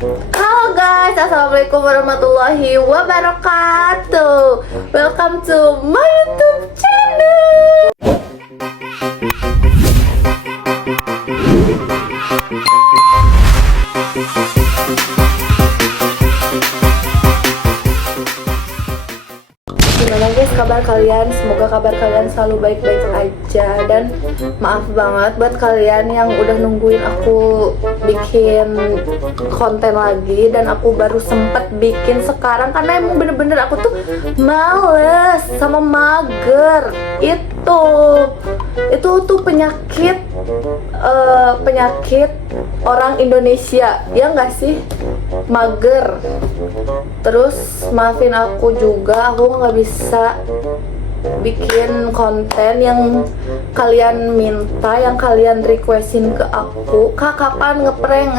Halo guys, assalamualaikum warahmatullahi wabarakatuh. Welcome to my YouTube channel. Gimana guys kabar kalian? Semoga kabar kalian selalu baik-baik aja. Dan maaf banget buat kalian yang udah nungguin aku bikin konten lagi. Dan aku baru sempet bikin sekarang karena emang bener-bener aku tuh males sama mager. Itu tuh penyakit orang Indonesia, ya nggak sih? Mager. Terus maafin aku juga, aku nggak bisa bikin konten yang kalian minta, yang kalian requestin ke aku. Kak, kapan ngeprank?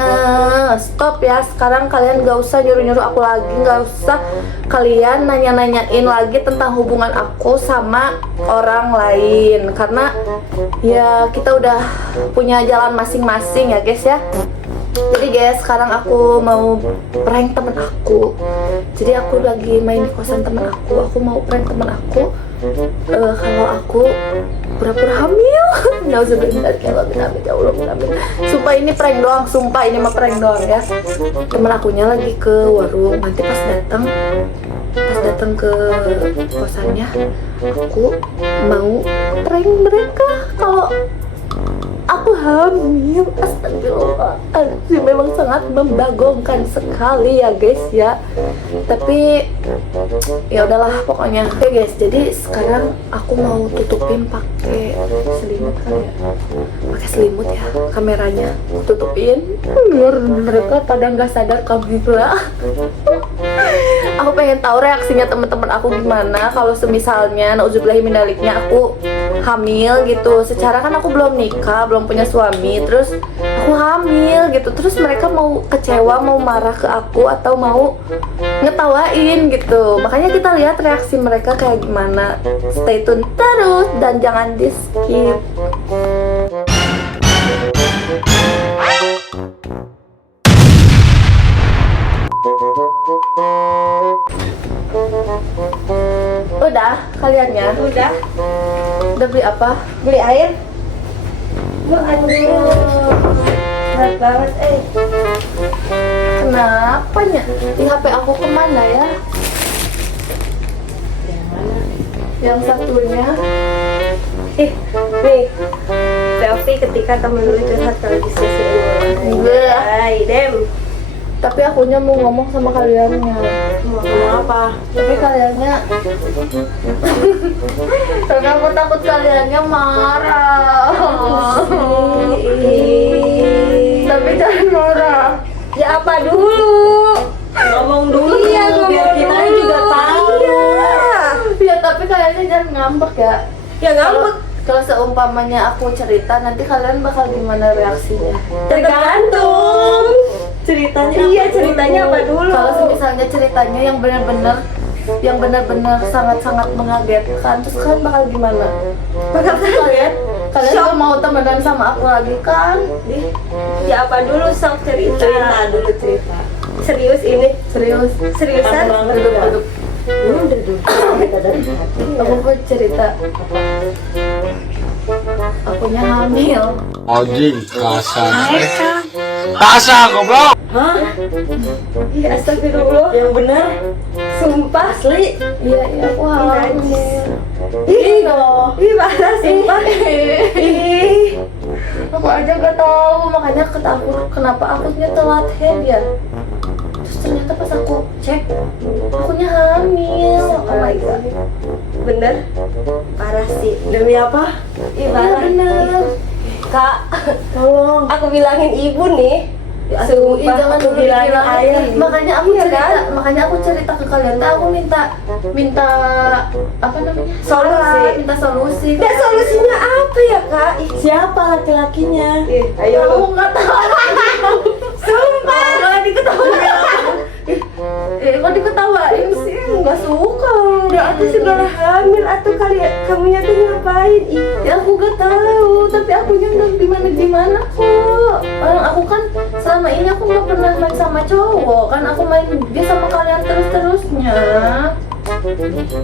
Stop ya, sekarang kalian gak usah nyuruh-nyuruh aku lagi, gak usah kalian nanya-nanyain lagi tentang hubungan aku sama orang lain. Karena ya kita udah punya jalan masing-masing ya guys ya. Jadi guys, sekarang aku mau prank temen aku. Jadi aku lagi main di kosan temen aku mau prank temen aku. Kalau aku pura-pura hamil. Nauzubillah, ya Allah, amin. Sumpah ini prank doang, sumpah ini mah prank doang ya. Temen akunya lagi ke warung. Nanti pas datang ke kosannya, aku mau prank mereka kalau aku hamil. Astagfirullahaladzim, memang sangat membagongkan sekali ya guys ya. Tapi ya udahlah pokoknya. Oke guys, jadi sekarang aku mau tutupin pakai selimut kali ya. Pakai selimut ya kameranya. Aku tutupin biar mereka pada nggak sadar kamera. Aku pengen tahu reaksinya teman-teman aku gimana kalau semisalnya nauzubillahimindaliknya aku hamil gitu. Secara kan aku belum nikah, belum punya suami, terus aku hamil gitu. Terus mereka mau kecewa, mau marah ke aku atau mau ngetawain gitu. Makanya kita lihat reaksi mereka kayak gimana. Stay tune terus dan jangan di skip. Udah kaliannya? Udah beli apa? Beli air. Aduh, berat banget Kenapa nya? Di HP aku kemana ya? Yang mana? Yang satunya? Nih selfie ketika temen lu curhat kalau di sisi Enggak. Hai Dem. Tapi akunya mau ngomong sama kaliannya. Mau ngomong apa? Tapi kaliannya karena aku takut kaliannya marah. Tapi jangan marah. Ya apa dulu? Ngomong dulu Iya, biar ngomong kita dulu. juga tahu. Ya tapi kaliannya jangan ngambek ya. Ya ngambek. Kalau seumpamanya aku cerita, nanti kalian bakal gimana reaksinya? Tergantung. Ceritanya iya, ceritanya apa dulu? Kalau misalnya ceritanya yang benar-benar sangat-sangat mengagetkan, terus kalian bakal gimana? bakal Kalian Shock. gak mau temenan sama aku lagi kan? Ya apa dulu sok cerita. Cerita. Serius ini? Seriusan? Duduk. Udah cerita dari hati. Aku mau cerita. Akunya hamil. Anjing kasar. Kasar goblok. Hah? Iya, astagfirullah. Yang benar? Sumpah asli. Iya, aku hamil. Ih, parah sumpah. Ih. Aku aja gak tahu, makanya kenapa akunya telat head ya. Terus ternyata pas aku cek, akunya hamil. Oh my god. Bener? Parah sih. Demi apa? Iya bener. Kak, tolong. Aku bilangin ibu nih. Sumpah, jangan aku dulu bilangin dibilangin. ayah. Makanya aku Iya, cerita, kan? makanya aku cerita ke kalian. Tuh aku minta apa namanya? Solusi. Saran, minta solusi. Dan solusinya apa ya kak? Siapa laki-lakinya? Ayo lu. Aku nggak tahu. Sumpah. Nggak diketawain. Kok diketawain sih? Nggak suka. Berarti segala hamil atau kamunya tuh ngapain? Ya aku gak tahu, tapi akunya nggak gimana kok. Orang aku kan selama ini aku nggak pernah main sama cowok kan, aku main dia sama kalian terus-terusnya.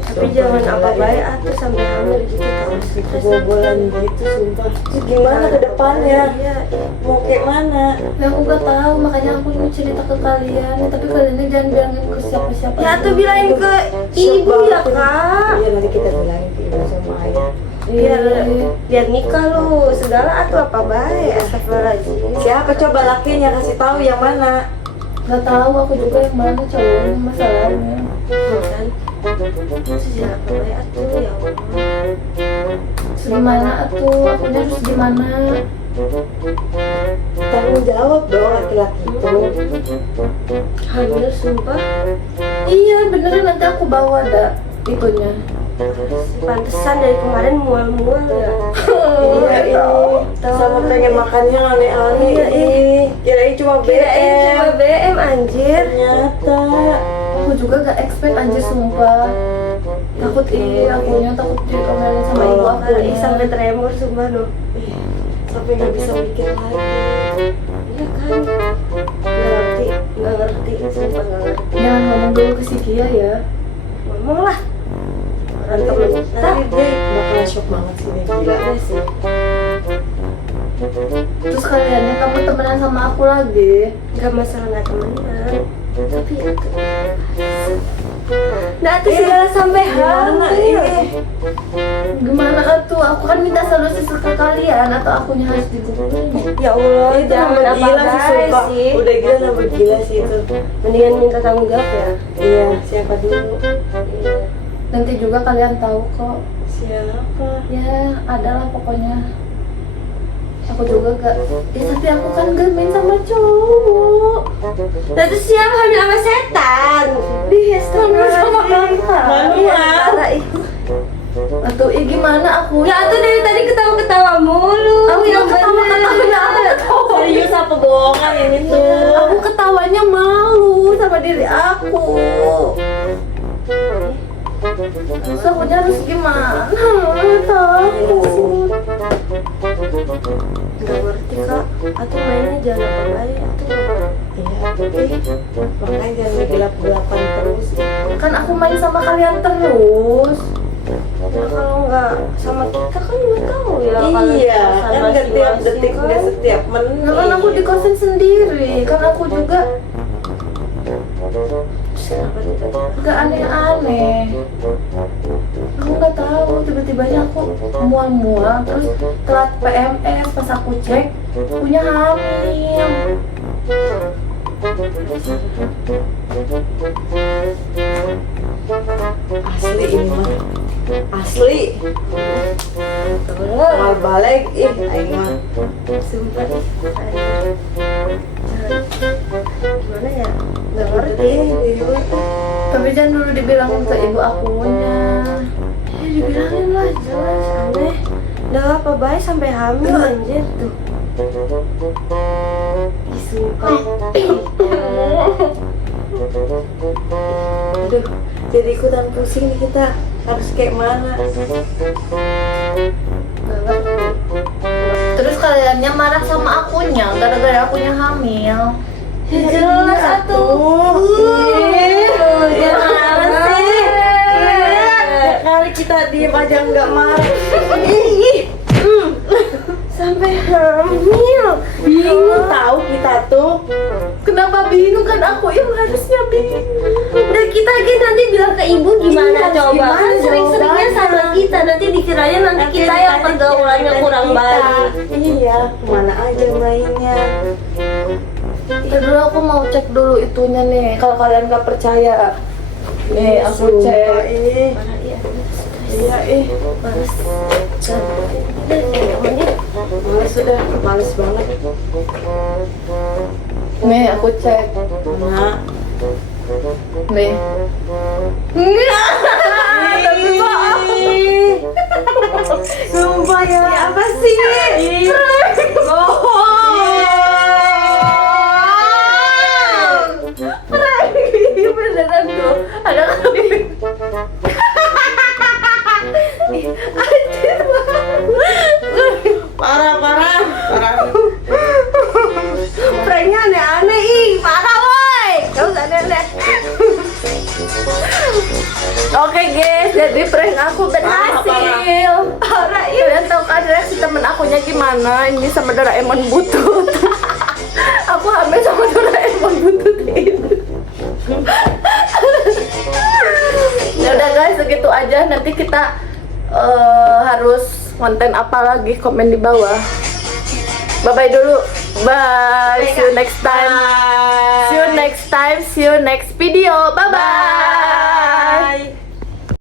Tapi jangan apa baik atau sampai hamil gitu terus. Kebobolan gitu sumpah. Terus gimana ke depannya? Iya, Mau kayak mana? Ya aku nggak tahu, makanya aku mau cerita ke kalian. Ya, tapi kalian jangan bilangin ke siapa-siapa. ya tuh bilangin ke ibu ya kak. Iya nanti kita bilangin ke ibu sama ayah. Biar nikah lu segala atau apa baik. Astagfirullahaladzim. Siapa coba lakinya kasih tahu yang mana? Nggak tahu aku juga yang mana cowoknya masalahnya. Kan? Siapa baik atau ya Allah. Terus gimana atuh? Akunya harus gimana? Tanggung jawab dong laki-laki itu. Hamil sumpah. Iya beneran, nanti aku bawa dah itunya. Pantesan dari kemarin mual-mual ya. Iya ini sama pengen makannya aneh-aneh. Iya, Ih, kirain cuma Kirain cuma BM. BM anjir. Ternyata. Aku juga gak expect anjir sumpah. Takut akunya takut diomelin sama ibu aku. Ih, sampai tremor sumpah loh. Ih, sampai nggak bisa mikir lagi. Iya kan? Nggak ngerti, sumpah nggak ngerti. Jangan ngomong dulu ke si Kia ya. Ngomong lah. Orang temen kita. Nanti dia bakal shock banget sih dia gila. Iya sih. Terus kaliannya kamu temenan sama aku lagi. Gak masalah nggak temenan. Tapi ya tuh. Nah tuh segala sampai Gimana hamil. Gimana atuh? Aku kan minta solusi ke kalian atau akunya harus digugurin? Ya Allah, Itu jangan nambah apa gila sih sumpah. sih. Udah gila nambah gila sih itu. Mendingan minta tanggung jawab ya. Iya, siapa dulu? Iya. Nanti juga kalian tahu kok. Siapa? Ya, adalah pokoknya. Aku juga gak. Ya tapi aku kan gak main sama cowok. Nah terus siapa hamil sama setan? Dia hamil sama kakak. Malu ya. Atau gimana aku? Ya tuh dari tadi ketawa-ketawa mulu. Aku yang yang ketawa-ketawanya aku ketawa. Serius apa bohongan ini tuh? Aku ketawanya malu sama diri aku. Terus akunya harus gimana? Takut. Gak ngerti kak. Atau mainnya jangan apa baik atau Iya, makanya jangan gelap-gelapan terus. Kan aku main sama kalian terus. ya kalau nggak sama kita kan nggak tahu ya. kalau Iya, urusan kan nggak tiap masing-masing detik, kan. nggak setiap menit. Nah, kan aku di kosan sendiri. Kan aku juga Kenapa tiba-tiba? gak aneh-aneh. Aku nggak tahu, tiba-tibanya aku mual-mual terus telat PMS, pas aku cek punya hamil. Asli ini mah, asli. Tolong. Mal balik, aing mah. Sumpah ih, gimana ya? Nggak ngerti. Tapi jangan dulu dibilangin ke ibu akunya. Ya dibilangin lah jelas aneh. Udah apa baik sampai hamil anjir tuh. Ih, sumpah. Aduh, jadi ikutan pusing nih kita. Harus kayak mana? Nggak ngerti. Terus kaliannya marah sama akunya gara-gara akunya hamil. Ya jelas atuh. Jangan sih. Kali kita diem aja nggak marah. Sampai hamil. Bingung tahu kita tuh. Kenapa bingung? Kan aku yang harusnya bingung. Udah kita lagi nanti bilang ke ibu gimana Iya, coba? gimana Kan sering-seringnya sama jawabannya? kita, nanti dikiranya nanti kita yang pergaulannya kurang baik. Iya, kemana aja mainnya? Ntar dulu aku mau cek dulu itunya nih. Kalau kalian nggak percaya, nih aku Sumpah, cek. Parah iya. Iya, Males. Temennya males sudah, males banget. Nih aku cek. Nah, Nih. Enggak. Tapi maaf. sumpah ya. apa sih? Iya beneran tuh. Ada kambing. Anjir banget. Parah. Pranknya Oke guys, jadi prank aku berhasil. Kalian tahu kan reaksi temen akunya gimana? Ini sama Doraemon butut. Aku hamil sama Doraemon butut ini. Ya udah guys, segitu aja. Nanti kita harus konten apa lagi, komen di bawah. Bye bye dulu. Bye. See you next time. See you next time. See you next video. Bye bye.